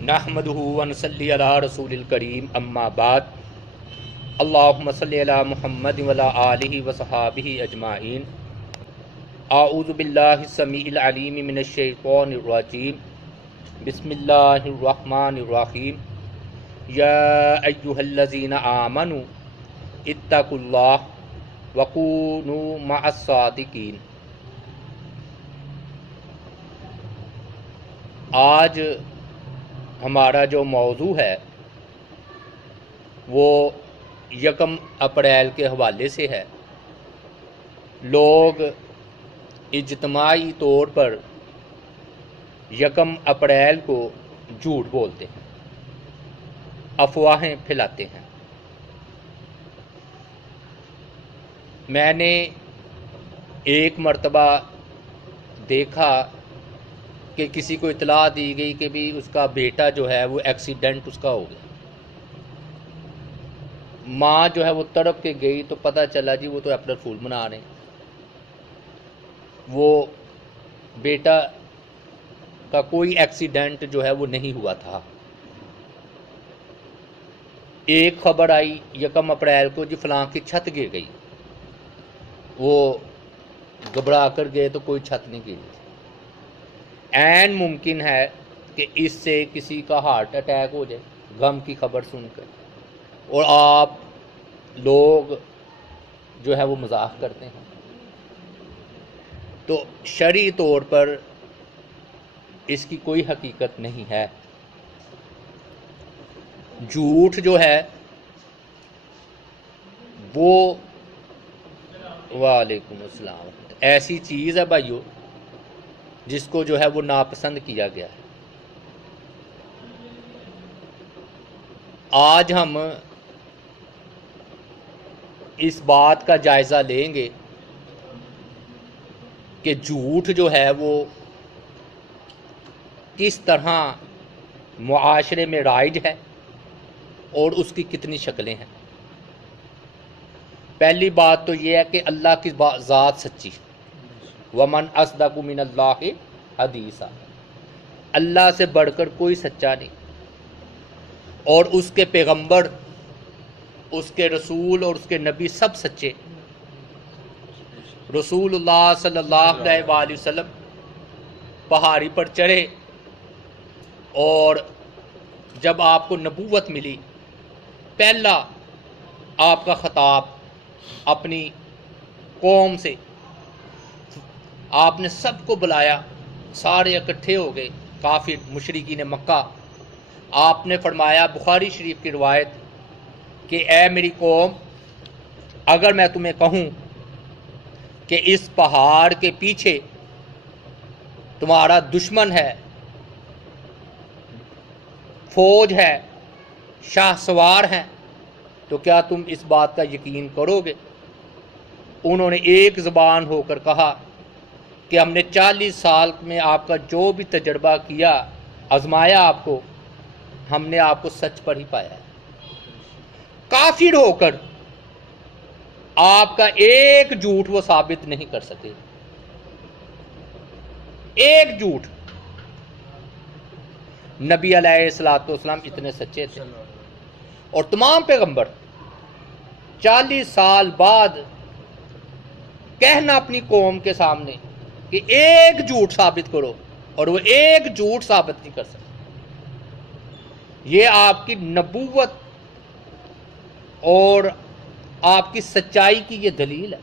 نحمدہ ونصلی علی رسول الکریم اما بعد اللہم صلی علی محمد وعلی آلہ وصحابہ اجمعین اعوذ باللہ السمیع العلیم من الشیطان الرجیم بسم اللہ الرحمن الرحیم یا ایہا الذین آمنوا اتقوا اللہ وکونوا مع الصادقین۔ آج ہمارا جو موضوع ہے وہ 1 اپریل کے حوالے سے ہے۔ لوگ اجتماعی طور پر 1 اپریل کو جھوٹ بولتے ہیں، افواہیں پھیلاتے ہیں۔ میں نے ایک مرتبہ دیکھا کہ کسی کو اطلاع دی گئی کہ بھی اس کا بیٹا جو ہے وہ ایکسیڈنٹ اس کا ہو گیا۔ ماں جو ہے وہ تڑپ کے گئی تو پتہ چلا جی وہ تو اپریل فول منا رہے ہیں، وہ بیٹا کا کوئی ایکسیڈنٹ جو ہے وہ نہیں ہوا تھا۔ ایک خبر آئی 1 اپریل کو جی فلاں کی چھت گر گئی، وہ گھبرا کر گئے تو کوئی چھت نہیں گری۔ عین ممکن ہے کہ اس سے کسی کا ہارٹ اٹیک ہو جائے غم کی خبر سن کر، اور آپ لوگ جو ہے وہ مذاق کرتے ہیں۔ تو شرعی طور پر اس کی کوئی حقیقت نہیں ہے۔ جھوٹ جو ہے وہ وعلیکم السلام ایسی چیز ہے بھائیو جس کو جو ہے وہ ناپسند کیا گیا ہے۔ آج ہم اس بات کا جائزہ لیں گے کہ جھوٹ جو ہے وہ کس طرح معاشرے میں رائج ہے اور اس کی کتنی شکلیں ہیں۔ پہلی بات تو یہ ہے کہ اللہ کی ذات سچی، وَمَنْ أَصْدَقُ مِنَ اللَّهِ حَدِيثًا، اللہ سے بڑھ کر کوئی سچا نہیں، اور اس کے پیغمبر، اس کے رسول اور اس کے نبی سب سچے۔ رسول اللہ صلی اللہ علیہ وآلہ وسلم پہاڑی پر چڑھے اور جب آپ کو نبوت ملی، پہلا آپ کا خطاب اپنی قوم سے، آپ نے سب کو بلایا، سارے اکٹھے ہو گئے کافر مشرکین مکہ۔ آپ نے فرمایا، بخاری شریف کی روایت، کہ اے میری قوم، اگر میں تمہیں کہوں کہ اس پہاڑ کے پیچھے تمہارا دشمن ہے، فوج ہے، شاہ سوار ہیں، تو کیا تم اس بات کا یقین کرو گے؟ انہوں نے ایک زبان ہو کر کہا کہ ہم نے 40 سال میں آپ کا جو بھی تجربہ کیا، آزمایا آپ کو، ہم نے آپ کو سچ پر ہی پایا ہے۔ کافر ہو کر آپ کا ایک جھوٹ وہ ثابت نہیں کر سکے، ایک جھوٹ۔ نبی علیہ الصلوۃ والسلام اتنے سچے تھے، اور تمام پیغمبر 40 سال بعد کہنا اپنی قوم کے سامنے کہ ایک جھوٹ ثابت کرو، اور وہ ایک جھوٹ ثابت نہیں کر سکتے۔ یہ آپ کی نبوت اور آپ کی سچائی کی یہ دلیل ہے۔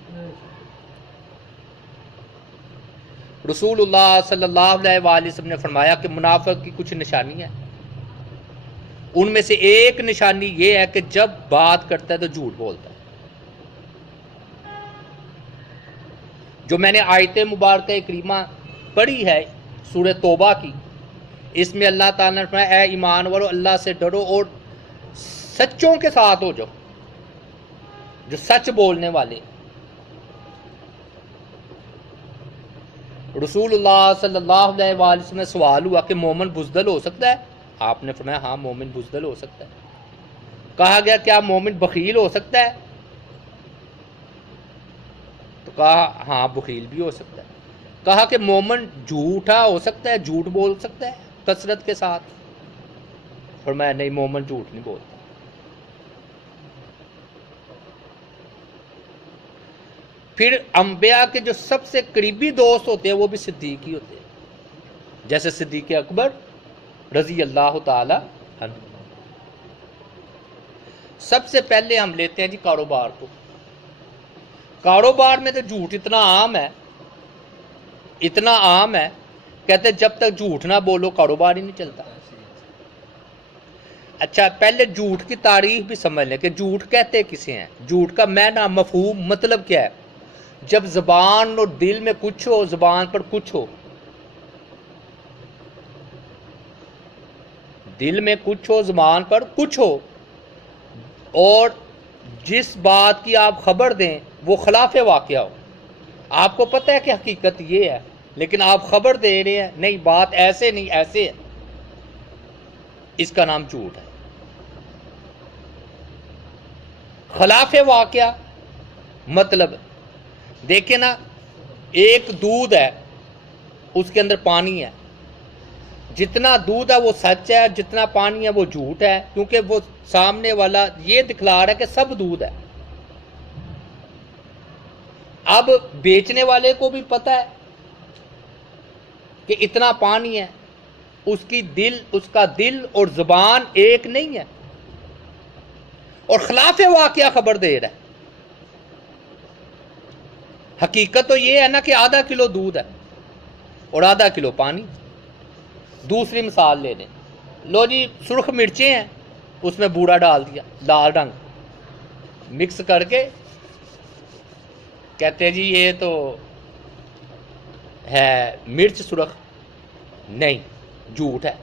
رسول اللہ صلی اللہ علیہ وآلہ وسلم نے فرمایا کہ منافق کی کچھ نشانیاں ہیں، ان میں سے ایک نشانی یہ ہے کہ جب بات کرتا ہے تو جھوٹ بولتا ہے۔ جو میں نے آیت مبارکہ کریمہ پڑھی ہے سورہ توبہ کی، اس میں اللہ تعالیٰ نے فرمایا، اے ایمان والو، اللہ سے ڈرو اور سچوں کے ساتھ ہو جاؤ، جو سچ بولنے والے۔ رسول اللہ صلی اللہ علیہ وآلہ وسلم سے سوال ہوا کہ مومن بزدل ہو سکتا ہے؟ آپ نے فرمایا ہاں مومن بزدل ہو سکتا ہے۔ کہا گیا کیا مومن بخیل ہو سکتا ہے؟ تو کہا ہاں بخیل بھی ہو سکتا ہے۔ کہا کہ مومن جھوٹا ہو سکتا ہے، جھوٹ بول سکتا ہے کثرت کے ساتھ؟ فرمایا نہیں مومن جھوٹ نہیں بولتا۔ پھر انبیاء کے جو سب سے قریبی دوست ہوتے ہیں وہ بھی صدیق ہی ہوتے ہیں، جیسے صدیق اکبر رضی اللہ تعالی عنہ۔ سب سے پہلے ہم لیتے ہیں جی کاروبار کو۔ کاروبار میں تو جھوٹ اتنا عام ہے، اتنا عام ہے، کہتے ہیں جب تک جھوٹ نہ بولو کاروبار ہی نہیں چلتا۔ اچھا پہلے جھوٹ کی تعریف بھی سمجھ لیں کہ جھوٹ کہتے کسے ہیں، جھوٹ کا معنی مفہوم مطلب کیا ہے؟ جب زبان اور دل میں کچھ ہو، زبان پر کچھ ہو، دل میں کچھ ہو زبان پر کچھ ہو، اور جس بات کی آپ خبر دیں وہ خلاف واقعہ ہو۔ آپ کو پتہ ہے کہ حقیقت یہ ہے لیکن آپ خبر دے رہے ہیں نہیں بات ایسے نہیں ایسے ہے، اس کا نام جھوٹ ہے۔ خلاف واقعہ مطلب دیکھیں نا، ایک دودھ ہے اس کے اندر پانی ہے، جتنا دودھ ہے وہ سچ ہے، جتنا پانی ہے وہ جھوٹ ہے، کیونکہ وہ سامنے والا یہ دکھلا رہا ہے کہ سب دودھ ہے۔ اب بیچنے والے کو بھی پتہ ہے کہ اتنا پانی ہے، اس کا دل اور زبان ایک نہیں ہے، اور خلاف واقعہ خبر دے رہا ہے۔ حقیقت تو یہ ہے نا کہ آدھا کلو دودھ ہے اور آدھا کلو پانی۔ دوسری مثال لے لیں، لو جی سرخ مرچیں ہیں، اس میں بوڑا ڈال دیا لال رنگ مکس کر کے، کہتے ہیں جی یہ تو ہے مرچ سرخ، نہیں جھوٹ ہے،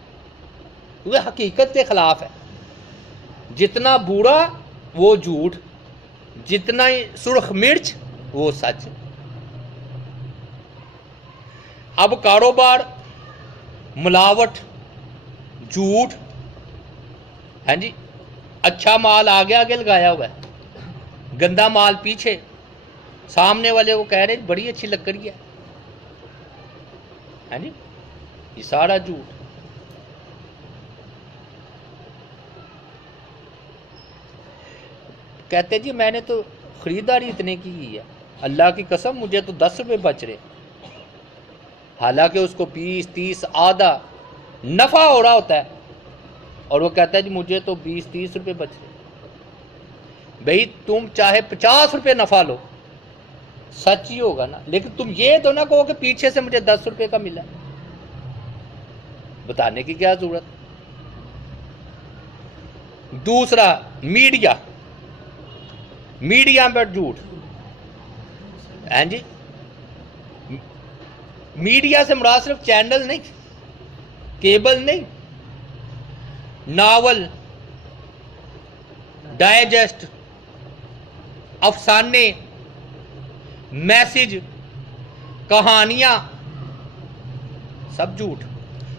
کیونکہ حقیقت کے خلاف ہے۔ جتنا بوڑا وہ جھوٹ، جتنا ہی سرخ مرچ وہ سچ۔ اب کاروبار ملاوٹ، جھوٹ، ہاں جی، اچھا مال آگے آگے لگایا ہوا ہے، گندا مال پیچھے، سامنے والے کو کہہ رہے بڑی اچھی لکڑی ہے، ہاں جی، یہ سارا جھوٹ۔ کہتے جی میں نے تو خریداری اتنے کی ہے، اللہ کی قسم مجھے تو 10 روپے بچ رہے، حالانکہ اس کو 20 30 آدھا نفع ہو رہا ہوتا ہے، اور وہ کہتا ہے جی مجھے تو 20 30 روپے بچ رہے۔ بھئی تم چاہے 50 روپے نفع لو، سچ ہی ہوگا نا، لیکن تم یہ تو نہ کہو کہ پیچھے سے مجھے 10 روپے کا ملا، بتانے کی کیا ضرورت۔ دوسرا میڈیا پر جھوٹ، ہاں جی، میڈیا سے مراد صرف چینل نہیں، کیبل نہیں، ناول، ڈائجسٹ، افسانے، میسج، کہانیاں، سب جھوٹ۔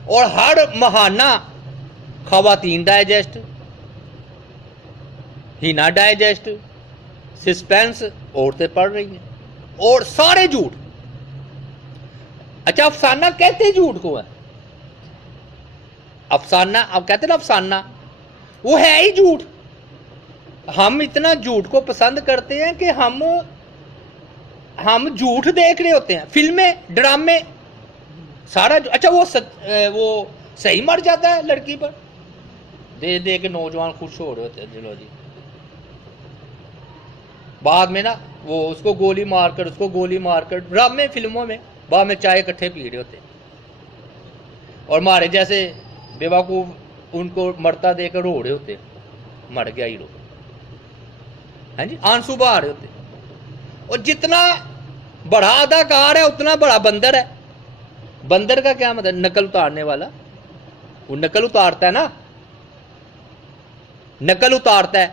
اور ہر ماہانہ خواتین ڈائجسٹ، ہینا ڈائجسٹ، سسپینس، عورتیں پڑھ رہی ہیں، اور سارے جھوٹ۔ اچھا افسانہ کہتے جھوٹ کو ہے، افسانہ اب کہتے ہیں نا افسانہ، وہ ہے ہی جھوٹ۔ ہم اتنا جھوٹ کو پسند کرتے ہیں کہ ہم جھوٹ دیکھ رہے ہوتے ہیں، فلمیں، ڈرامے، سارا اچھا وہ صحیح مر جاتا ہے لڑکی پر، دے کے نوجوان خوش ہو رہے ہوتے ہیں، چلو جی، بعد میں نا وہ اس کو گولی مار کر ڈرامے فلموں میں بعد میں چائے اکٹھے پی رہے ہوتے ہیں، اور ہمارے جیسے بے وقوف ان کو مرتا دے کر رو رہے ہوتے ہیں، مر گیا ہی رو، ہاں جی، آنسو بہا رہے ہوتے ہیں۔ اور جتنا بڑا اداکار ہے اتنا بڑا بندر ہے۔ بندر کا کیا مطلب؟ نقل اتارنے والا، وہ نقل اتارتا ہے نا، نقل اتارتا ہے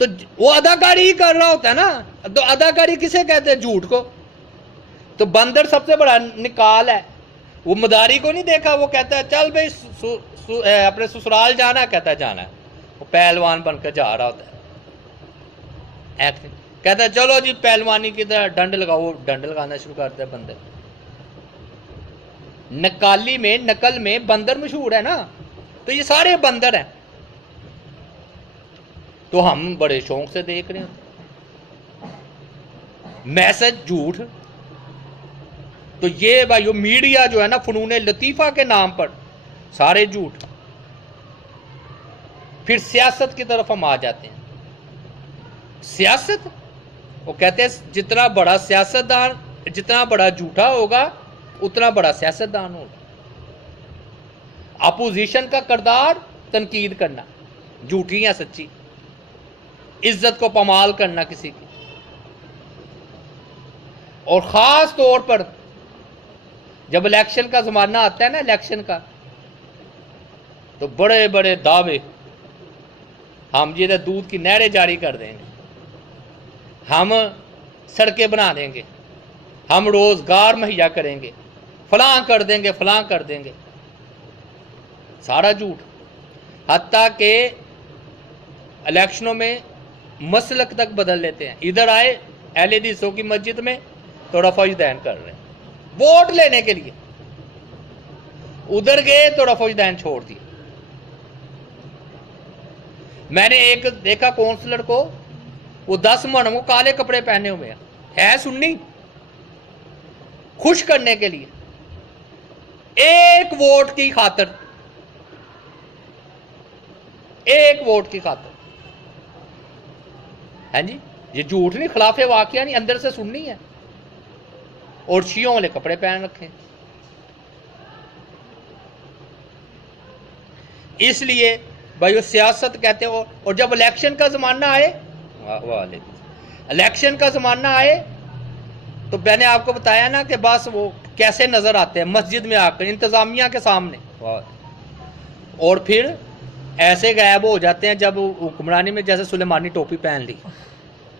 تو وہ اداکاری ہی کر رہا ہوتا ہے نا، تو اداکاری کسے کہتے ہیں؟ جھوٹ کو۔ تو بندر سب سے بڑا نکال ہے، وہ مداری کو نہیں دیکھا، وہ کہتا ہے چل بھائی اپنے سسرال جانا ہے، کہتا ہے جانا ہے، وہ پہلوان بن کر جا رہا ہوتا ہے، ایکٹنگ کہتا ہے چلو جی پہلوانی کی طرح ڈنڈ لگاؤ، وہ ڈنڈ لگانا شروع کرتا ہے بندر۔ نقل میں بندر مشہور ہے نا، تو تو یہ سارے بندر ہیں، تو ہم بڑے شوق سے دیکھ رہے ہیں میسج جھوٹ۔ تو یہ بھائیو میڈیا جو ہے نا فنون لطیفہ کے نام پر سارے جھوٹ۔ پھر سیاست کی طرف ہم آ جاتے ہیں۔ سیاست وہ کہتے ہیں جتنا بڑا سیاستدان، جتنا بڑا جھوٹا ہوگا اتنا بڑا سیاستدان ہوگا۔ اپوزیشن کا کردار تنقید کرنا، جھوٹی یا سچی، عزت کو پامال کرنا کسی کی، اور خاص طور پر جب الیکشن کا زمانہ آتا ہے نا، الیکشن کا، تو بڑے بڑے دعوے، ہم یہ دودھ کی نہریں جاری کر دیں گے، ہم سڑکیں بنا دیں گے، ہم روزگار مہیا کریں گے، فلاں کر دیں گے، فلاں کر دیں گے، سارا جھوٹ۔ حتیٰ کہ الیکشنوں میں مسلک تک بدل لیتے ہیں، ادھر آئے اہل حدیثوں کی مسجد میں تو رفع دین کر رہے ہیں ووٹ لینے کے لیے، ادھر گئے تو رفع دین چھوڑ دیے۔ میں نے ایک دیکھا کونسلر کو، وہ 10 من وہ کالے کپڑے پہنے ہوئے ہے سنی، خوش کرنے کے لیے ایک ووٹ کی خاطر، ایک ووٹ کی خاطر، ہاں جی، یہ جھوٹ نہیں، خلاف واقعہ نہیں، اندر سے سننی ہے، اور شیعوں والے کپڑے پہن رکھے۔ اس لیے بھائی سیاست کہتے ہو، اور جب الیکشن کا زمانہ آئے، الیکشن کا زمانہ آئے تو میں نے آپ کو بتایا نا کہ بس وہ کیسے نظر آتے ہیں مسجد میں آ کر انتظامیہ کے سامنے، اور پھر ایسے غائب ہو جاتے ہیں جب حکمرانی میں جیسے سلیمانی ٹوپی پہن لی،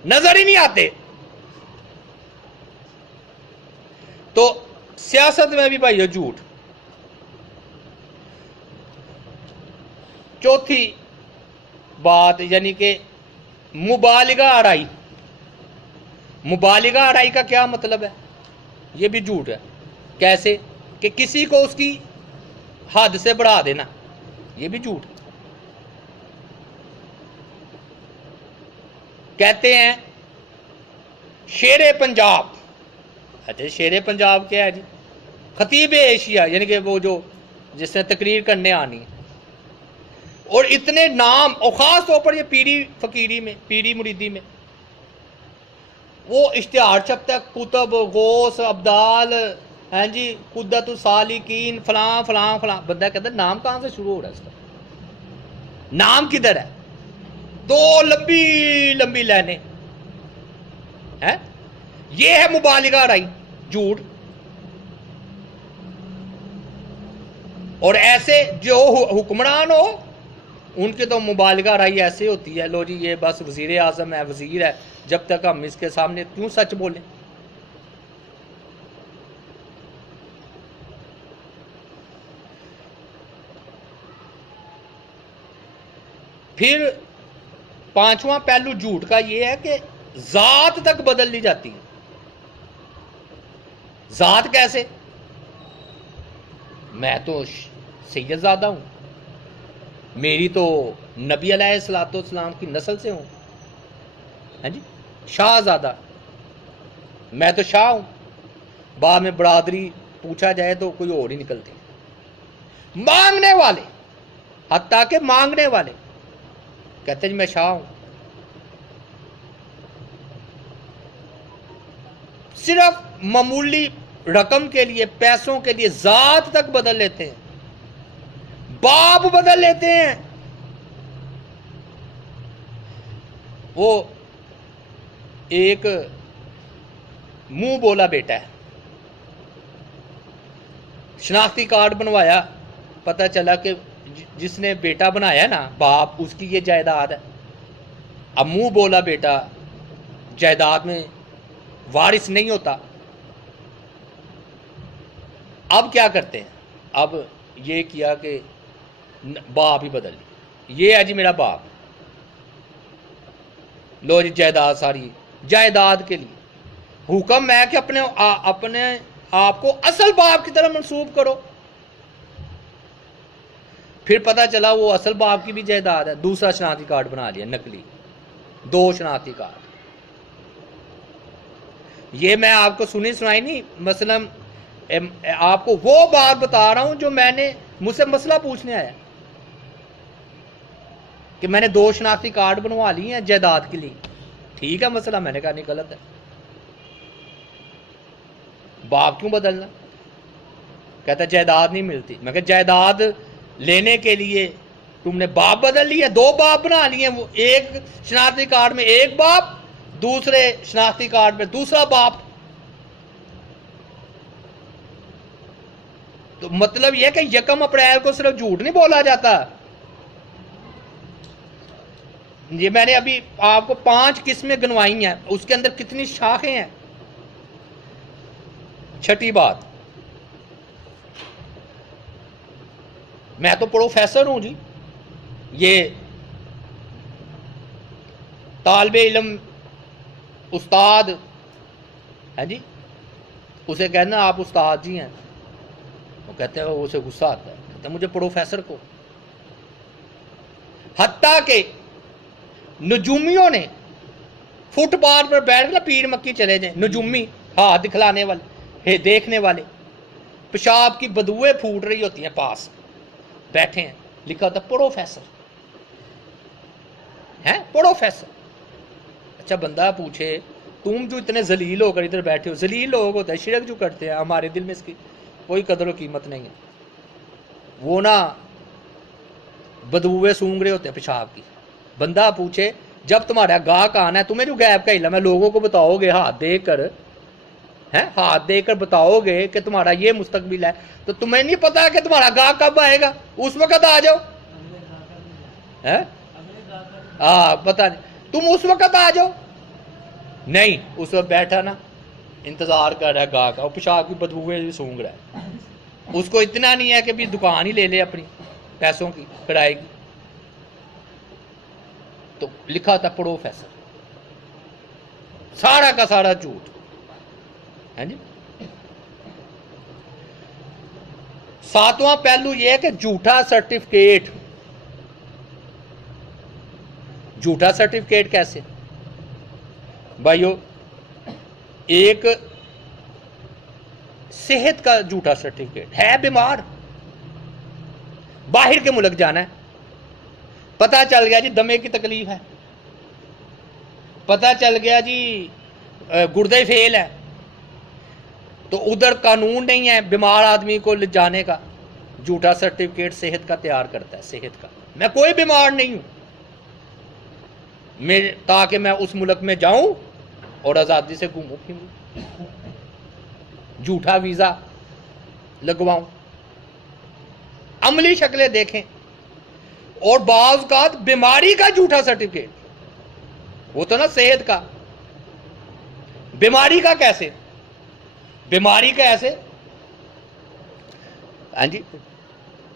نظر ہی نہیں آتے۔ تو سیاست میں بھی بھائی جھوٹ۔ چوتھی بات یعنی کہ مبالغہ آرائی۔ مبالغہ آرائی کا کیا مطلب ہے؟ یہ بھی جھوٹ ہے۔ کیسے؟ کہ کسی کو اس کی حد سے بڑھا دینا، یہ بھی جھوٹ ہے۔ کہتے ہیں شیر پنجاب، اچھا شیر پنجاب کیا ہے جی؟ خطیب ایشیا، یعنی کہ وہ جو جس نے تقریر کرنے آنی ہے، اور اتنے نام، اور خاص طور پر یہ پیری فقیری میں، پیری مریدی میں وہ اشتہار چھپتا ہے، کتب غوث ابدال، ہاں جی، قدت السالکین، فلاں فلاں فلاں۔ بندہ کہتا ہے نام کہاں سے شروع ہو رہا ہے اس کا؟ نام کدھر ہے؟ دو لمبی لمبی لائنیں ہیں۔ یہ ہے مبالغہ آرائی، جھوٹ۔ اور ایسے جو حکمران ہو ان کے تو مبالغہ آرائی ایسے ہوتی ہے، لو جی یہ بس وزیر اعظم ہے، وزیر ہے، جب تک ہم اس کے سامنے کیوں سچ بولیں۔ پھر پانچواں پہلو جھوٹ کا یہ ہے کہ ذات تک بدل لی جاتی ہے۔ ذات کیسے؟ میں تو سید زادہ ہوں، میری تو نبی علیہ الصلوۃ والسلام کی نسل سے ہوں، ہاں جی، شاہ زادہ، میں تو شاہ ہوں۔ بعد میں برادری پوچھا جائے تو کوئی اور ہی نکلتے ہیں۔ مانگنے والے، حتیٰ کہ مانگنے والے کہتے ہیں جی میں شاہ ہوں، صرف معمولی رقم کے لیے، پیسوں کے لیے ذات تک بدل لیتے ہیں، باپ بدل لیتے ہیں۔ وہ ایک منہ بولا بیٹا ہے، شناختی کارڈ بنوایا، پتہ چلا کہ جس نے بیٹا بنایا نا باپ، اس کی یہ جائیداد ہے۔ اب منہ بولا بیٹا جائیداد میں وارث نہیں ہوتا، اب کیا کرتے ہیں؟ اب یہ کیا کہ باپ ہی بدل لی، یہ ہے جی میرا باپ، لو جی جائیداد ساری جائیداد کے لیے حکم ہے کہ اپنے آپ کو اصل باپ کی طرح منسوب کرو۔ پھر پتہ چلا وہ اصل باپ کی بھی جائیداد ہے، دوسرا شناختی کارڈ بنا لیا نقلی، 2 شناختی کارڈ۔ یہ میں آپ کو سنائی نہیں، مثلا آپ کو وہ بات بتا رہا ہوں جو میں نے مجھ سے مسئلہ پوچھنے آیا کہ میں نے 2 شناختی کارڈ بنوا لی ہیں جائیداد کے لیے، ٹھیک ہے مسئلہ، میں نے کہا نہیں غلط ہے، باپ کیوں بدلنا؟ کہتا جائیداد نہیں ملتی۔ میں کہا جائیداد لینے کے لیے تم نے باپ بدل لیے، 2 باپ بنا لیے، وہ ایک شناختی کارڈ میں ایک باپ، دوسرے شناختی کارڈ میں دوسرا باپ۔ تو مطلب یہ کہ 1 اپریل کو صرف جھوٹ نہیں بولا جاتا۔ یہ میں نے ابھی آپ کو 5 قسمیں گنوائی ہیں، اس کے اندر کتنی شاخیں ہیں۔ چھٹی بات، میں تو پروفیسر ہوں جی، یہ طالب علم استاد ہے جی، اسے کہنا آپ استاد جی ہیں، وہ کہتے ہیں اسے غصہ آتا ہے، کہتے ہیں مجھے پروفیسر کو۔ حتیٰ کہ نجومیوں نے فٹ پاتھ پر بیٹھ کر پیر مکی چلے جائیں، نجومی ہاتھ دکھلانے والے، دیکھنے والے، پیشاب کی بدبوئیں پھوٹ رہی ہوتی ہیں، پاس بیٹھے ہیں، لکھا ہوتا پروفیسر ہے، پروفیسر۔ اچھا بندہ پوچھے تم جو اتنے ذلیل ہو کر ادھر بیٹھے ہو، ذلیل لوگ ہوتے ہیں، شرک جو کرتے ہیں، ہمارے دل میں اس کی کوئی قدر و قیمت نہیں ہے، وہ نا بدبوئیں سونگ رہے ہوتے ہیں پیشاب کی۔ بندہ پوچھے جب تمہارا گاہک آنا ہے، تمہیں جو غیب کا علم ہے، لوگوں کو بتاؤ گے ہاتھ دے کر، ہاتھ دے کر بتاؤ گے کہ تمہارا یہ مستقبل ہے، تو تمہیں نہیں پتا کہ تمہارا گاہک کب آئے گا، اس وقت آ جاؤ، پتا نہیں، تم اس وقت آ جاؤ، نہیں اس وقت بیٹھا نا انتظار کر رہا ہے گاہک کا، اور پیشاب کی بدبوئیں سونگ رہا ہے، اس کو اتنا نہیں ہے کہ بھی دکان ہی لے لے اپنی پیسوں کی کرائے گی، تو لکھا تھا پروفیسر، سارا کا سارا جھوٹ ہے جی۔ 7واں پہلو یہ ہے کہ جھوٹا سرٹیفکیٹ۔ جھوٹا سرٹیفکیٹ کیسے بھائیو؟ ایک صحت کا جھوٹا سرٹیفکیٹ ہے، بیمار، باہر کے ملک جانا ہے، پتہ چل گیا جی دمے کی تکلیف ہے، پتہ چل گیا جی گردے فیل ہے، تو ادھر قانون نہیں ہے بیمار آدمی کو لے جانے کا، جھوٹا سرٹیفکیٹ صحت کا تیار کرتا ہے، صحت کا، میں کوئی بیمار نہیں ہوں، تاکہ میں اس ملک میں جاؤں اور آزادی سے گھوموں پھروں، جھوٹا ویزا لگواؤں، عملی شکلیں دیکھیں۔ اور بعض اوقات بیماری کا جھوٹا سرٹیفکیٹ، وہ تو نا صحت کا، بیماری کا کیسے؟ بیماری کا ایسے ہاں جی،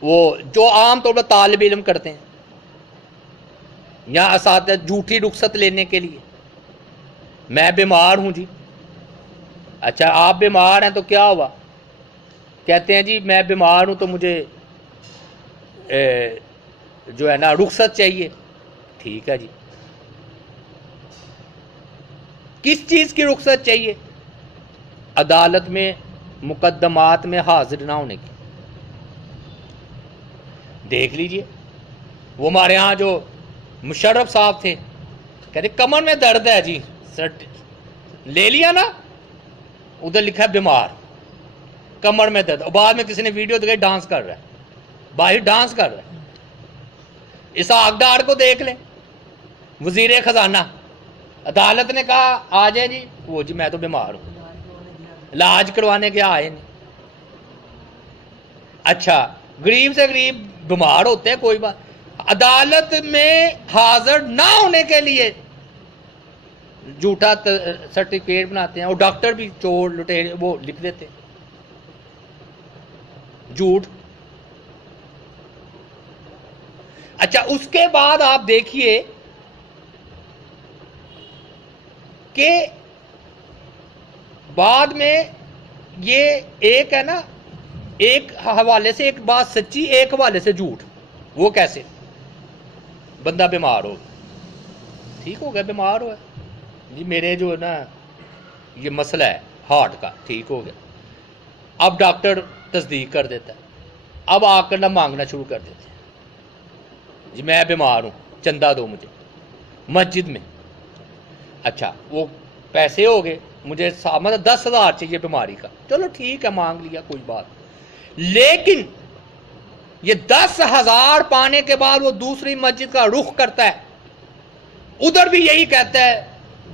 وہ جو عام طور پر طالب علم کرتے ہیں یا اساتذہ جھوٹی رخصت لینے کے لیے، میں بیمار ہوں جی، اچھا آپ بیمار ہیں تو کیا ہوا؟ کہتے ہیں جی میں بیمار ہوں تو مجھے جو ہے نا رخصت چاہیے، ٹھیک ہے جی، کس چیز کی رخصت چاہیے؟ عدالت میں مقدمات میں حاضر نہ ہونے کی۔ دیکھ لیجئے وہ ہمارے ہاں جو مشرف صاحب تھے، کہتے کمر میں درد ہے جی، لے لیا نا، ادھر لکھا ہے بیمار، کمر میں درد، اور بعد میں کسی نے ویڈیو دکھائی ڈانس کر رہا ہے، باہر ڈانس کر رہا ہے۔ اسحاق ڈار کو دیکھ لیں، وزیر خزانہ، عدالت نے کہا آ جائے جی، وہ جی میں تو بیمار ہوں، علاج کروانے کے آئے نہیں۔ اچھا غریب سے غریب بیمار ہوتے ہیں، کوئی بات، عدالت میں حاضر نہ ہونے کے لیے جھوٹا سرٹیفکیٹ بناتے ہیں، اور ڈاکٹر بھی چور لٹیرے وہ لکھ دیتے ہیں جھوٹ۔ اچھا اس کے بعد آپ دیکھیے کہ بعد میں یہ ایک ہے نا، ایک حوالے سے ایک بات سچی، ایک حوالے سے جھوٹ، وہ کیسے؟ بندہ بیمار ہو ٹھیک ہو گیا، بیمار ہوا جی میرے جو ہے نا یہ مسئلہ ہے ہارٹ کا، ٹھیک ہو گیا، اب ڈاکٹر تصدیق کر دیتا ہے، اب آ کر نہ مانگنا شروع کر دیتے ہیں جی میں بیمار ہوں چندہ دو مجھے مسجد میں. اچھا وہ پیسے ہو گئے، مجھے مطلب 10,000 چاہیے بیماری کا، چلو ٹھیک ہے مانگ لیا کوئی بات. لیکن یہ 10,000 پانے کے بعد وہ دوسری مسجد کا رخ کرتا ہے، ادھر بھی یہی کہتا ہے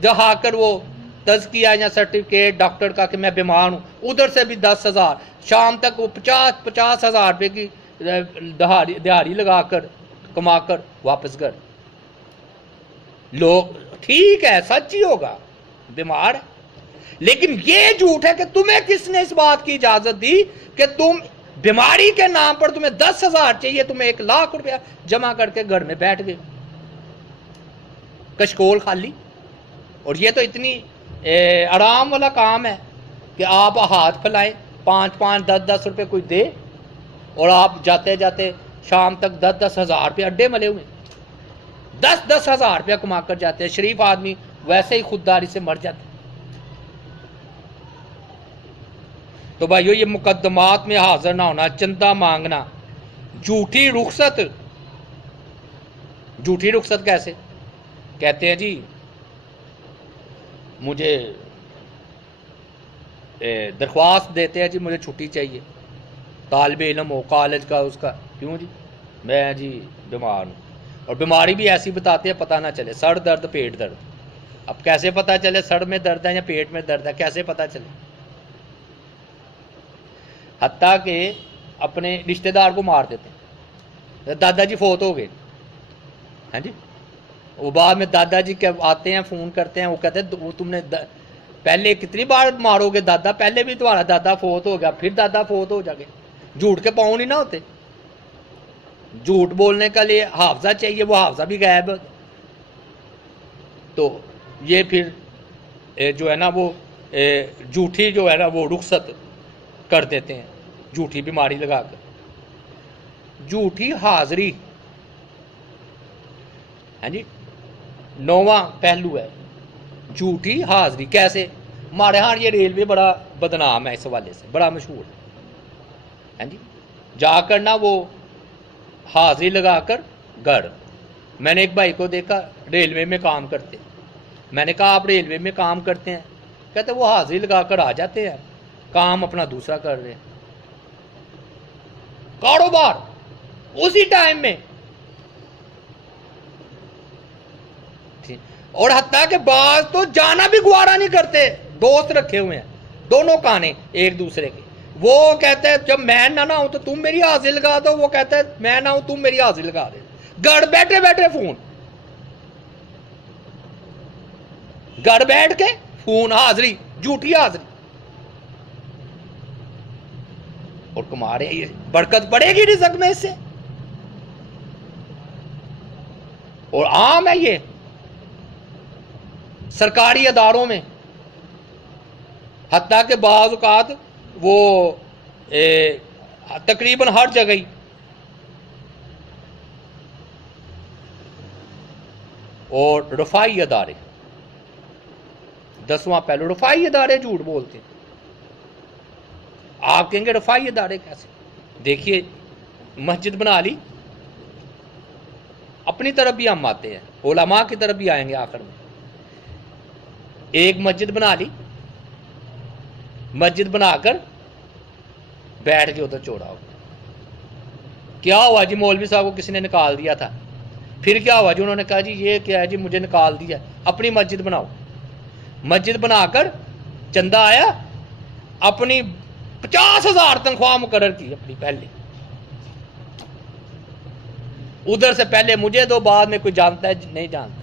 جہاں کر وہ تزکیہ یا سرٹیفکیٹ ڈاکٹر کا کہ میں بیمار ہوں، ادھر سے بھی 10,000، شام تک وہ 50,000 روپے کی دہاڑی لگا کر کما کر واپس گھر. لوگ ٹھیک ہے سچ ہی ہوگا بیمار ہے، لیکن یہ جھوٹ ہے کہ تمہیں کس نے اس بات کی اجازت دی کہ تم بیماری کے نام پر تمہیں 10,000 چاہیے، تمہیں 1,00,000 روپیہ جمع کر کے گھر میں بیٹھ گئے کشکول خالی. اور یہ تو اتنی آرام والا کام ہے کہ آپ ہاتھ پھیلائیں 5-5 10-10 روپے کوئی دے اور آپ جاتے جاتے شام تک 10,000 روپے اڈے ملے ہوئے 10,000 روپیہ کما کر جاتے ہیں. شریف آدمی ویسے ہی خودداری سے مر جاتے. تو بھائیو یہ مقدمات میں حاضر نہ ہونا، چندہ مانگنا، جھوٹی رخصت. جھوٹی رخصت کیسے؟ کہتے ہیں جی مجھے درخواست دیتے ہیں جی مجھے چھٹی چاہیے، طالب علم ہو کالج کا اس کا، کیوں جی میں جی بیمار ہوں، اور بیماری بھی ایسی بتاتے ہیں پتہ نہ چلے، سر درد پیٹ درد. اب کیسے پتہ چلے سر میں درد ہے یا پیٹ میں درد ہے، کیسے پتہ چلے؟ حتیٰ کہ اپنے رشتہ دار کو مار دیتے ہیں. دادا جی فوت ہو گئے ہاں جی، وہ بعد میں دادا جی آتے ہیں فون کرتے ہیں، وہ کہتے ہیں وہ تم نے پہلے کتنی بار مارو گے دادا، پہلے بھی تمہارا دادا فوت ہو گیا پھر دادا فوت ہو جائے. جھوٹ کے پاؤں نہیں نہ ہوتے. جھوٹ بولنے کا لیے حافظہ چاہیے، وہ حافظہ بھی غائب. تو یہ پھر جو ہے نا وہ جھوٹی جو ہے نا وہ رخصت کر دیتے ہیں، جھوٹی بیماری لگا کر. جھوٹی حاضری ہاں جی 9واں پہلو ہے جھوٹی حاضری. کیسے؟ ہمارے ہاں یہ ریلوے بڑا بدنام ہے اس حوالے سے، بڑا مشہور ہے ہاں جی. جا کر نا وہ حاضری لگا کر گھر. میں نے ایک بھائی کو دیکھا ریلوے میں کام کرتے، میں نے کہا آپ ریلوے میں کام کرتے ہیں؟ کہتے وہ حاضری لگا کر آ جاتے ہیں، کام اپنا دوسرا کر رہے ہیں. کاروبار اسی ٹائم میں، اور حتیٰ کہ بعض تو جانا بھی گوارا نہیں کرتے، دوست رکھے ہوئے ہیں دونوں کانے ایک دوسرے کے. وہ کہتے ہیں جب میں نہ ہوں تو تم میری حاضری لگا دو، وہ کہتے ہیں میں نہ ہوں تم میری حاضری لگا دے. گھر بیٹھے بیٹھے فون، گھر بیٹھ کے فون حاضری، جھوٹی حاضری. اور تمہارے برکت پڑے گی رزق میں اس سے. اور عام ہے یہ سرکاری اداروں میں، حتیٰ کہ بعض اوقات وہ تقریباً ہر جگہ ہی. اور رفائی ادارے 10واں پہلو، رفائی ادارے جھوٹ بولتے ہیں. آپ کہیں گے رفائی ادارے کیسے؟ دیکھیے مسجد بنا لی، اپنی طرف بھی ہم آتے ہیں، علماء کی طرف بھی آئیں گے آخر میں. ایک مسجد بنا لی، مسجد بنا کر بیٹھ کے ادھر چوڑا ہو. کیا ہوا جی مولوی صاحب کو کسی نے نکال دیا تھا، پھر کیا ہوا جی انہوں نے کہا جی یہ کیا ہے جی مجھے نکال دیا، اپنی مسجد بناؤ. مسجد بنا کر چندہ آیا، اپنی 50,000 تنخواہ مقرر کی اپنی پہلے، ادھر سے پہلے مجھے دو، بعد میں کوئی جانتا ہے نہیں جانتا.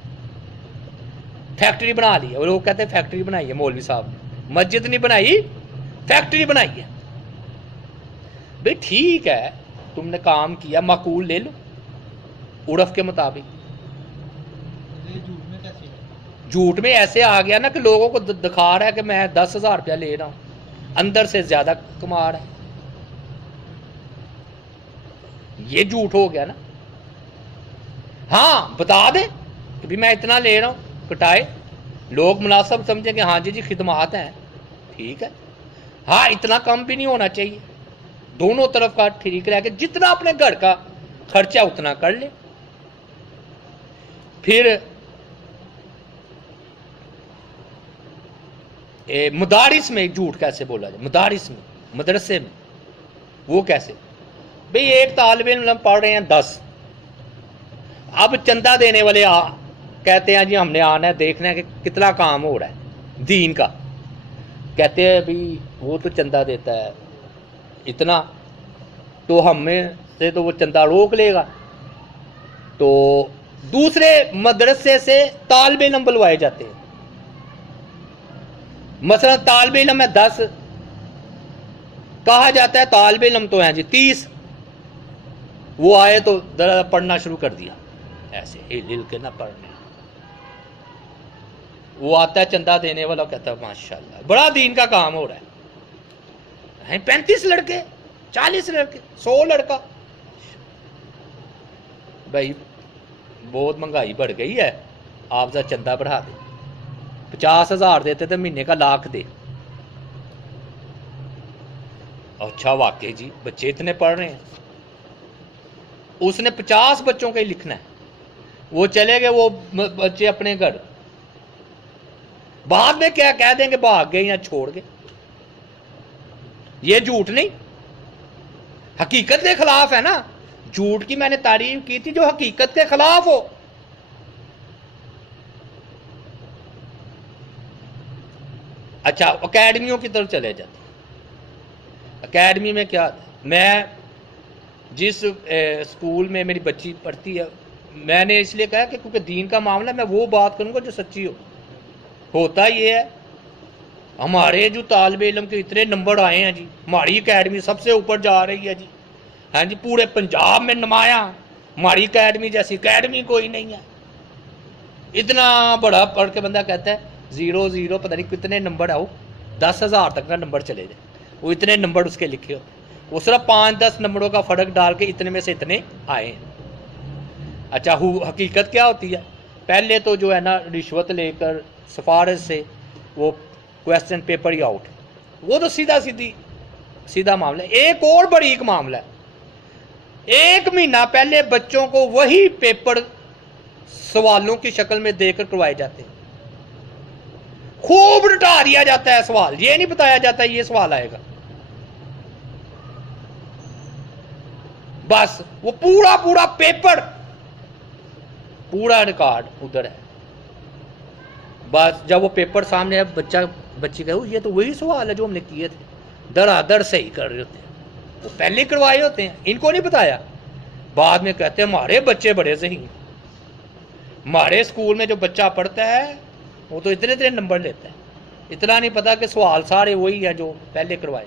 فیکٹری بنا لی، اور لوگ کہتے ہیں فیکٹری بنائی ہے مولوی صاحب نے، مسجد نہیں بنائی فیکٹری بنائی ہے. بھئی ٹھیک ہے تم نے کام کیا، معقول لے لو عرف کے مطابق. جھوٹ میں ایسے آ گیا نا کہ لوگوں کو دکھا رہا ہے کہ میں 10,000 روپیہ لے رہا ہوں، اندر سے زیادہ کما رہا ہے. یہ جھوٹ ہو گیا نا. ہاں بتا دیں کہ بھی میں اتنا لے رہا ہوں، کٹائے، لوگ مناسب سمجھیں کہ ہاں جی خدمات ہیں، ٹھیک ہے، ہاں اتنا کم بھی نہیں ہونا چاہیے، دونوں طرف کا ٹھیک رہ کے جتنا اپنے گھر کا خرچہ اتنا کر لے۔ پھر مدارس میں جھوٹ کیسے بولا جائے؟ مدارس میں، مدرسے میں، وہ کیسے؟ بھئی ایک طالب علم پڑھ رہے ہیں 10، اب چندہ دینے والے کہتے ہیں جی ہم نے آنا ہے دیکھنا ہے کہ کتنا کام ہو رہا ہے دین کا، کہتے ہیں بھی وہ تو چندہ دیتا ہے اتنا، تو ہم میں سے تو وہ چندہ روک لے گا، تو دوسرے مدرسے سے طالب علم بلوائے جاتے ہیں، مثلا طالب علم ہے 10، کہا جاتا ہے طالب علم تو ہیں جی 30، وہ آئے تو ذرا پڑھنا شروع کر دیا، ایسے ہل ہل کے نہ پڑھنے، وہ آتا ہے چندہ دینے والا کہتا ہے ماشاءاللہ بڑا دین کا کام ہو رہا ہے، 35 لڑکے، 40 لڑکے، 100 لڑکا، بھائی بہت مہنگائی بڑھ گئی ہے، آپ ذرا چندہ بڑھا دیں، 50,000 دیتے تھے مہینے کا 1,00,000 دے، اچھا واقعی جی بچے اتنے پڑھ رہے ہیں، اس نے 50 بچوں کا ہی لکھنا ہے، وہ چلے گئے وہ بچے اپنے گھر، بعد میں کیا کہہ دیں گے بھاگ گئے یا چھوڑ گئے، یہ جھوٹ نہیں، حقیقت کے خلاف ہے نا، جھوٹ کی میں نے تعریف کی تھی جو حقیقت کے خلاف ہو۔ اچھا اکیڈمیوں کی طرف چلے جاتے ہیں، اکیڈمی میں کیا، میں جس اسکول میں میری بچی پڑھتی ہے، میں نے اس لیے کہا کہ کیونکہ دین کا معاملہ میں وہ بات کروں گا جو سچی ہو، ہوتا یہ ہے ہمارے جو طالب علم کے اتنے نمبر آئے ہیں جی، ہماری اکیڈمی سب سے اوپر جا رہی ہے جی، ہاں جی پورے پنجاب میں نمایاں، ہماری اکیڈمی جیسی اکیڈمی کوئی نہیں ہے، اتنا بڑا پڑھ کے بندہ کہتا ہے 0 پتہ نہیں کتنے نمبر ہے، وہ 10,000 تک کا نمبر چلے جائے، وہ اتنے نمبر اس کے لکھے ہوتے، وہ صرف 5-10 نمبروں کا فرق ڈال کے اتنے میں سے اتنے آئے ہیں۔ اچھا حقیقت کیا ہوتی ہے؟ پہلے تو جو ہے نا رشوت لے کر سفارش سے وہ کویسچن پیپر ہی آؤٹ، وہ تو سیدھا معاملہ ہے۔ ایک اور بڑی ایک معاملہ ہے، 1 مہینہ پہلے بچوں کو وہی پیپر سوالوں کی شکل میں دے کر کروائے جاتے ہیں، خوب رٹا دیا جاتا ہے سوال، یہ نہیں بتایا جاتا یہ سوال آئے گا، بس وہ پورا پیپر، پورا ریکارڈ ادھر ہے، بس جب وہ پیپر سامنے ہے بچی کہ یہ تو وہی سوال ہے جو ہم نے کیے تھے، در صحیح کر رہے ہوتے ہیں، وہ پہلے کروائے ہوتے ہیں، ان کو نہیں بتایا، بعد میں کہتے ہیں ہمارے بچے بڑے ذہین، ہمارے اسکول میں جو بچہ پڑھتا ہے وہ تو اتنے نمبر لیتا ہے، اتنا نہیں پتا کہ سوال سارے وہی ہیں جو پہلے کروائے،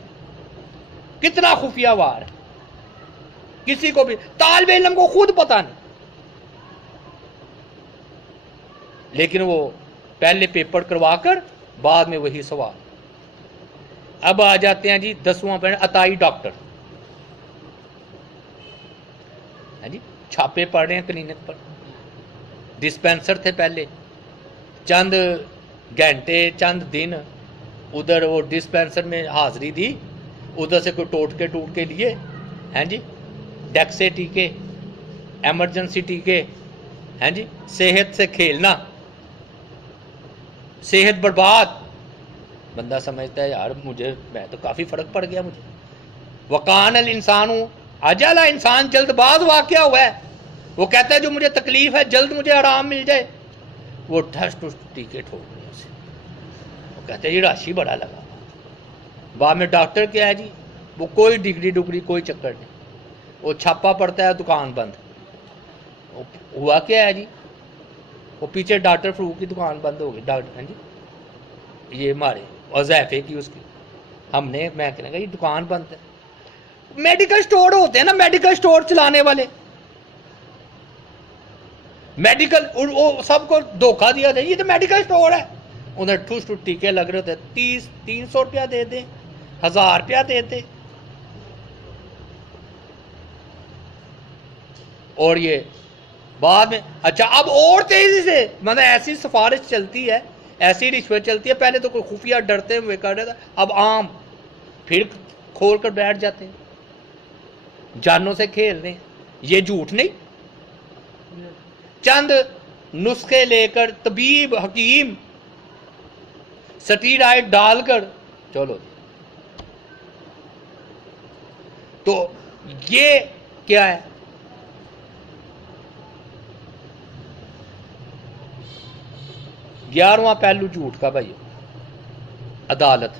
کتنا خفیہ وار ہے، کسی کو بھی طالب علم کو خود پتا نہیں، لیکن وہ پہلے پیپر کروا کر بعد میں وہی سوال۔ اب آ جاتے ہیں جی 10واں پوائنٹ، عطائی ڈاکٹر، جی چھاپے پڑھ رہے ہیں کلینک پر، ڈسپینسر تھے پہلے، چند گھنٹے چند دن ادھر وہ ڈسپینسر میں حاضری دی، ادھر سے کوئی ٹوٹ کے لیے، ہیں جی ڈیکسے ٹیکے، ایمرجنسی ٹیکے، ہیں جی صحت سے کھیلنا، صحت برباد، بندہ سمجھتا ہے یار میں تو کافی فرق پڑ گیا مجھے، وکان الانسان عجلا، انسان جلد باز واقعہ ہوا ہے، وہ کہتا ہے جو مجھے تکلیف ہے جلد مجھے آرام مل جائے، وہ ٹھس ٹھس ٹیکے ٹھوک رہے اسے، وہ کہتے ہیں یہ راشی بڑا لگا، بعد میں ڈاکٹر کیا ہے جی، وہ کوئی ڈگری کوئی چکر نہیں، وہ چھاپا پڑتا ہے دکان بند، ہوا کیا ہے جی، وہ پیچھے ڈاکٹر فروغ کی دکان بند ہو گئی، ڈاکٹر ہیں جی یہ ہمارے وظیفے کی اس کی، میں کہنے گا یہ دکان بند ہے، میڈیکل سٹور ہوتے ہیں نا، میڈیکل سٹور چلانے والے، میڈیکل سب کو دھوکہ دیا جائے یہ تو میڈیکل سٹور ہے، ادھر ٹھوس ٹھوس ٹیکے لگ رہے ہوتے، 300 روپیہ دے دیں، 1000 روپیہ دے دیں، اور یہ بعد میں اچھا اب اور تیزی سے مطلب ایسی سفارش چلتی ہے، ایسی رشوت چلتی ہے، پہلے تو کوئی خفیہ ڈرتے ہوئے کر رہا تھا، اب عام پھر کھول کر بیٹھ جاتے ہیں، جانوں سے کھیل رہے ہیں۔ یہ جھوٹ نہیں، چند نسخے لے کر طبیب حکیم سٹیرائڈ ڈال کر چلو، تو یہ کیا ہے؟ گیارہواں پہلو جھوٹ کا بھائی، عدالت۔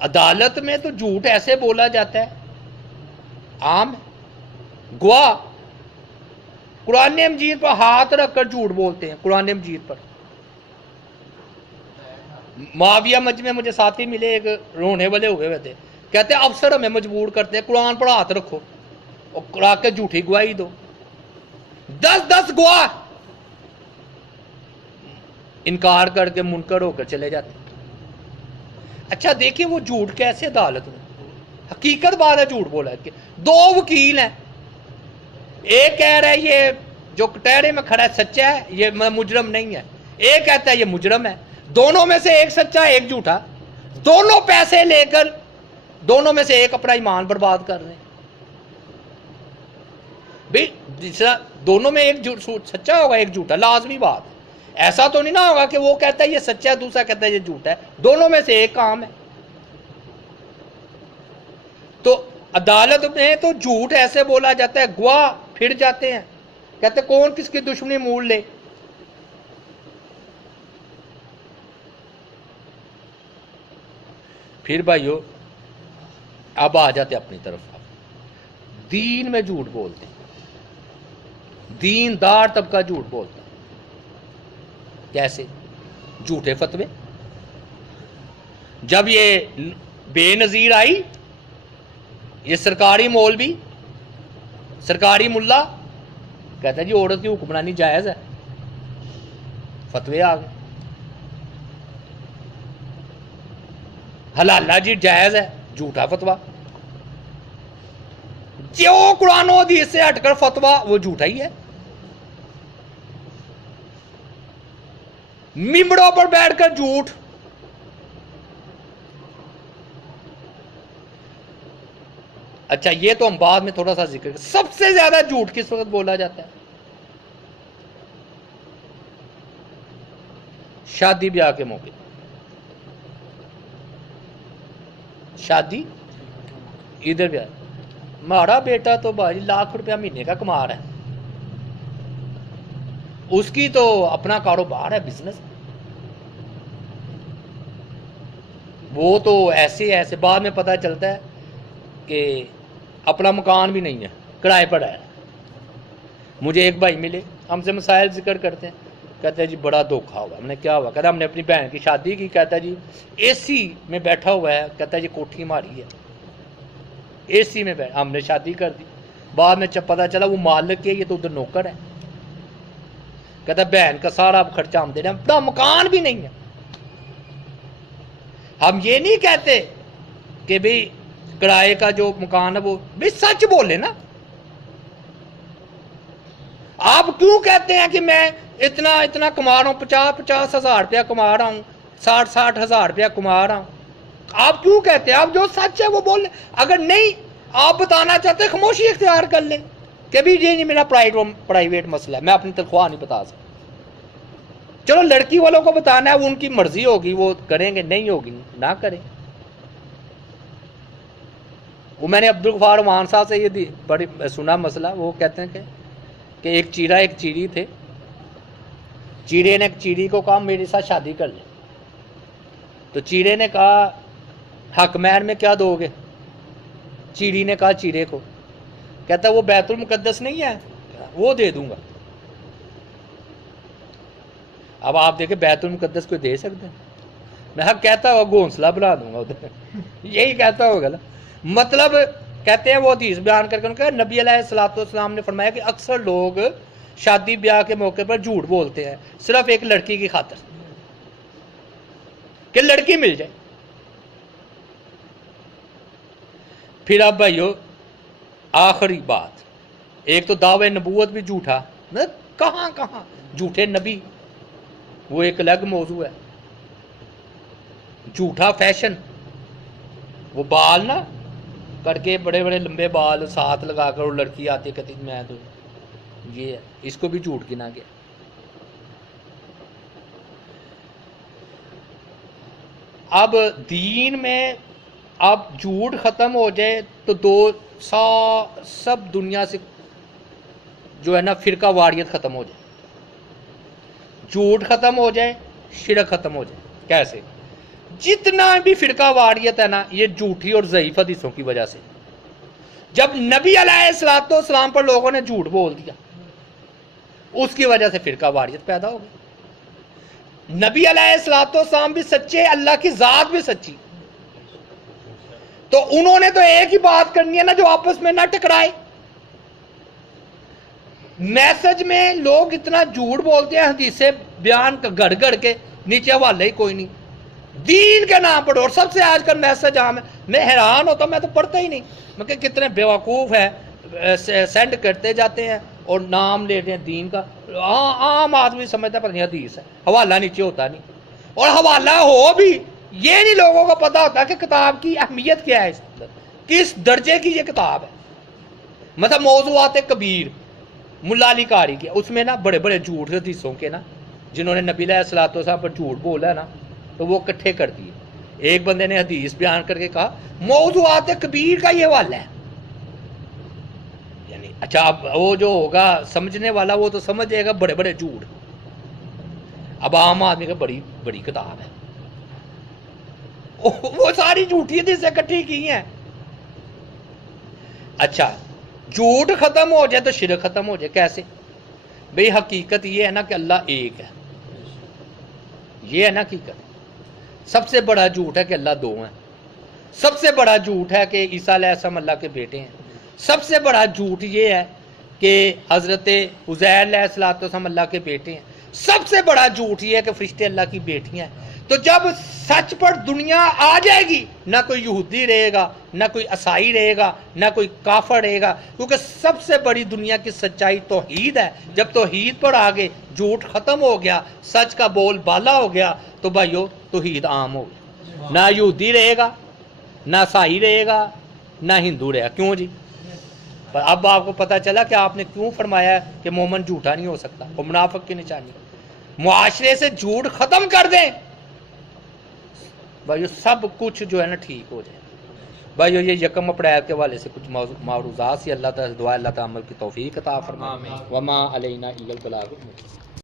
عدالت میں تو جھوٹ ایسے بولا جاتا ہے عام، گواہ قرآن مجید پر ہاتھ رکھ کر جھوٹ بولتے ہیں، قرآن مجید پر۔ معاویہ مجمع میں مجھے ساتھی ملے، ایک رونے والے ہوئے تھے، کہتے ہیں افسر ہمیں مجبور کرتے ہیں قرآن پر ہاتھ رکھو اور قرآن کے جھوٹی گواہی دو، 10 گواہ انکار کر کے منکر ہو کر چلے جاتے ہیں۔ اچھا دیکھیں وہ جھوٹ کیسے عدالت میں، حقیقت بات ہے، جھوٹ بولا ہے کہ 2 وکیل ہیں، ایک کہہ رہا ہے یہ جو کٹہرے میں کھڑا ہے سچا ہے، یہ مجرم نہیں ہے، ایک کہتا ہے یہ مجرم ہے، دونوں میں سے ایک سچا ایک جھوٹا، دونوں پیسے لے کر دونوں میں سے ایک اپنا ایمان برباد کر رہے ہیں۔ بھئی دونوں میں ایک سچا ہوگا ایک جھوٹا، لازمی بات ہے، ایسا تو نہیں نہ ہوگا کہ وہ کہتا ہے یہ سچا ہے دوسرا کہتا ہے یہ جھوٹا ہے، دونوں میں سے ایک کام ہے۔ تو عدالت میں تو جھوٹ ایسے بولا جاتا ہے، گواہ پھر جاتے ہیں، کہتے کون کس کی دشمنی مول لے۔ پھر بھائیو اب آ جاتے اپنی طرف، دین میں جھوٹ بولتے ہیں، دیندار طبقہ جھوٹ بولتا ہے۔ کیسے؟ جھوٹے فتوے، جب یہ بے نظیر آئی، یہ سرکاری مولوی سرکاری ملا کہتا ہے جی عورت کی حکمرانی جائز ہے، فتوے آ گئے، حلالہ جی جائز ہے، جھوٹا فتوا، جو قرآن و حدیث سے ہٹ کر فتوا وہ جھوٹا ہی ہے۔ ممبروں پر بیٹھ کر جھوٹ، اچھا یہ تو ہم بعد میں تھوڑا سا ذکر، سب سے زیادہ جھوٹ کس وقت بولا جاتا ہے؟ شادی بیاہ کے موقع، شادی ادھر بیاہ، ہمارا بیٹا تو بھائی ₹1,00,000 مہینے کا کما رہا ہے، اس کی تو اپنا کاروبار ہے، بزنس، وہ تو ایسے بعد میں پتہ چلتا ہے کہ اپنا مکان بھی نہیں ہے، کرائے پر ہے۔ مجھے ایک بھائی ملے، ہم سے مسائل ذکر کرتے ہیں، کہتے ہیں جی بڑا دھوکا ہوا۔ ہم نے کیا ہوا؟ کہتا ہم نے اپنی بہن کی شادی کی، کہتا جی اے سی میں بیٹھا ہوا ہے، کہتا جی کوٹھی ہماری ہے، اے سی میں بیٹھا، ہم نے شادی کر دی، بعد میں جب پتہ چلا وہ مالک ہے، یہ تو ادھر نوکر ہے، کہتا بہن کا سارا خرچہ ہم دے رہے ہیں، اپنا مکان بھی نہیں ہے۔ ہم یہ نہیں کہتے کہ بھئی کرائے کا جو مکان ہے وہ، بھئی سچ بولے نا، آپ کیوں کہتے ہیں کہ میں اتنا کما رہا ہوں، 50 ہزار روپیہ کما رہا ہوں، 60 ہزار روپیہ کما رہا ہوں، آپ کیوں کہتے ہیں؟ آپ جو سچ ہے وہ بول لیں، اگر نہیں آپ بتانا چاہتے خاموشی اختیار کر لیں کہ بھی یہ نہیں میرا پرائیویٹ مسئلہ ہے، میں اپنی تنخواہ نہیں بتا سکتا۔ چلو لڑکی والوں کو بتانا ہے، وہ ان کی مرضی ہوگی، وہ کریں گے، نہیں ہوگی نہ کریں۔ وہ میں نے عبدالغفار عمان صاحب سے یہ بڑی سنا مسئلہ، وہ کہتے ہیں کہ ایک چیرا ایک چیڑی تھے، چیڑے نے ایک چیڑی کو کہا میرے ساتھ شادی کر لے، تو چیڑے نے کہا حق مہر میں کیا دو گے؟ چیڑی نے کہا چیڑے کو، کہتا وہ بیت المقدس نہیں ہے وہ دے دوں گا۔ اب آپ دیکھیں بیت المقدس کو دے سکتے ہیں؟ میں کہتا ہوگا گھونسلہ بنا دوں گا ادھر، یہی کہتا ہوگا نا۔ مطلب کہتے ہیں وہ حدیث بیان کر کے ان کا نبی علیہ الصلوۃ والسلام نے فرمایا کہ اکثر لوگ شادی بیاہ کے موقع پر جھوٹ بولتے ہیں صرف ایک لڑکی کی خاطر کہ لڑکی مل جائے۔ پھر اب بھائیو آخری بات، ایک تو دعوے نبوت بھی جھوٹا، کہاں کہاں جھوٹے نبی، وہ ایک الگ موضوع ہے۔ جھوٹا فیشن، وہ بال نا کر کے بڑے بڑے لمبے بال ساتھ لگا کر، وہ لڑکی آتی کہتی میں تو یہ ہے، اس کو بھی جھوٹ گنا گیا۔ اب دین میں اب جھوٹ ختم ہو جائے تو سب دنیا سے جو ہے نا فرقہ واریت ختم ہو جائے، جھوٹ ختم ہو جائے، شرک ختم ہو جائے۔ کیسے؟ جتنا بھی فرقہ واریت ہے نا، یہ جھوٹی اور ضعیف حدیثوں کی وجہ سے۔ جب نبی علیہ الصلوۃ والسلام پر لوگوں نے جھوٹ بول دیا، اس کی وجہ سے فرقہ واریت پیدا ہو گئی۔ نبی علیہ الصلوۃ والسلام بھی سچے، اللہ کی ذات بھی سچی، تو انہوں نے تو ایک ہی بات کرنی ہے نا جو آپس میں نہ ٹکرائے۔ میسج میں لوگ اتنا جھوٹ بولتے ہیں، حدیثیں بیان گڑ گڑ کے، نیچے حوالے ہی کوئی نہیں، دین کے نام پر۔ اور سب سے آج کل میسج عام ہے، میں حیران ہوتا ہوں، میں تو پڑھتا ہی نہیں، میں کہ کتنے بیوقوف ہیں، سینڈ کرتے جاتے ہیں اور نام لیتے ہیں دین کا۔ عام آدمی سمجھتا ہے پتہ نہیں حدیث ہے، حوالہ نیچے ہوتا نہیں، اور حوالہ ہو بھی یہ نہیں لوگوں کو پتہ ہوتا کہ کتاب کی اہمیت کیا ہے، اس اندر کس درجے کی یہ کتاب ہے۔ مثلا موضوعات کبیر ملا علی قاری کی، اس میں نا بڑے بڑے جھوٹ حدیثوں کے نا، جنہوں نے نبی علیہ الصلوۃ والسلام پر جھوٹ بولا ہے نا، تو وہ اکٹھے کر دیے۔ ایک بندے نے حدیث بیان کر کے کہا موضوعات کبیر کا یہ حوالہ ہے، یعنی اچھا اب وہ جو ہوگا سمجھنے والا وہ تو سمجھ جائے گا بڑے بڑے جھوٹ، اب عام آدمی کا بڑی بڑی کتاب ہے، وہ ساری جھوٹی حدیثیں اکٹھی کی ہیں۔ اچھا جھوٹ ختم ہو جائے تو شرک ختم ہو جائے۔ کیسے بھئی؟ حقیقت یہ ہے نا کہ اللہ ایک ہے، یہ ہے نا حقیقت۔ سب سے بڑا جھوٹ ہے کہ اللہ دو ہیں، سب سے بڑا جھوٹ ہے کہ عیسیٰ علیہ السلام اللہ کے بیٹے ہیں، سب سے بڑا جھوٹ یہ ہے کہ حضرت عزیر علیہ السلام اللہ کے بیٹے ہیں، سب سے بڑا جھوٹ یہ ہے کہ فرشتے اللہ کی بیٹیاں ہیں۔ تو جب سچ پر دنیا آ جائے گی، نہ کوئی یہودی رہے گا، نہ کوئی عیسائی رہے گا، نہ کوئی کافر رہے گا، کیونکہ سب سے بڑی دنیا کی سچائی توحید ہے۔ جب توحید پر آگے جھوٹ ختم ہو گیا، سچ کا بول بالا ہو گیا، تو بھائیو توحید عام ہو گیا، نہ یہودی رہے گا، نہ عیسائی رہے گا، نہ ہندو رہے گا۔ کیوں جی؟ پر اب آپ کو پتہ چلا کہ آپ نے کیوں فرمایا ہے کہ مومن جھوٹا نہیں ہو سکتا، وہ منافق کی نشانی۔ معاشرے سے جھوٹ ختم کر دیں بھائیو، سب کچھ جو ہے نا ٹھیک ہو جائے۔ بھائیو یہ 1 اپریل کے حوالے سے کچھ معروضات سے اللہ تعالیٰ سے دعا، اللہ تعالیٰ عمل کی توفیق عطا فرمائے۔ وما علینا الا البلاغ المبین۔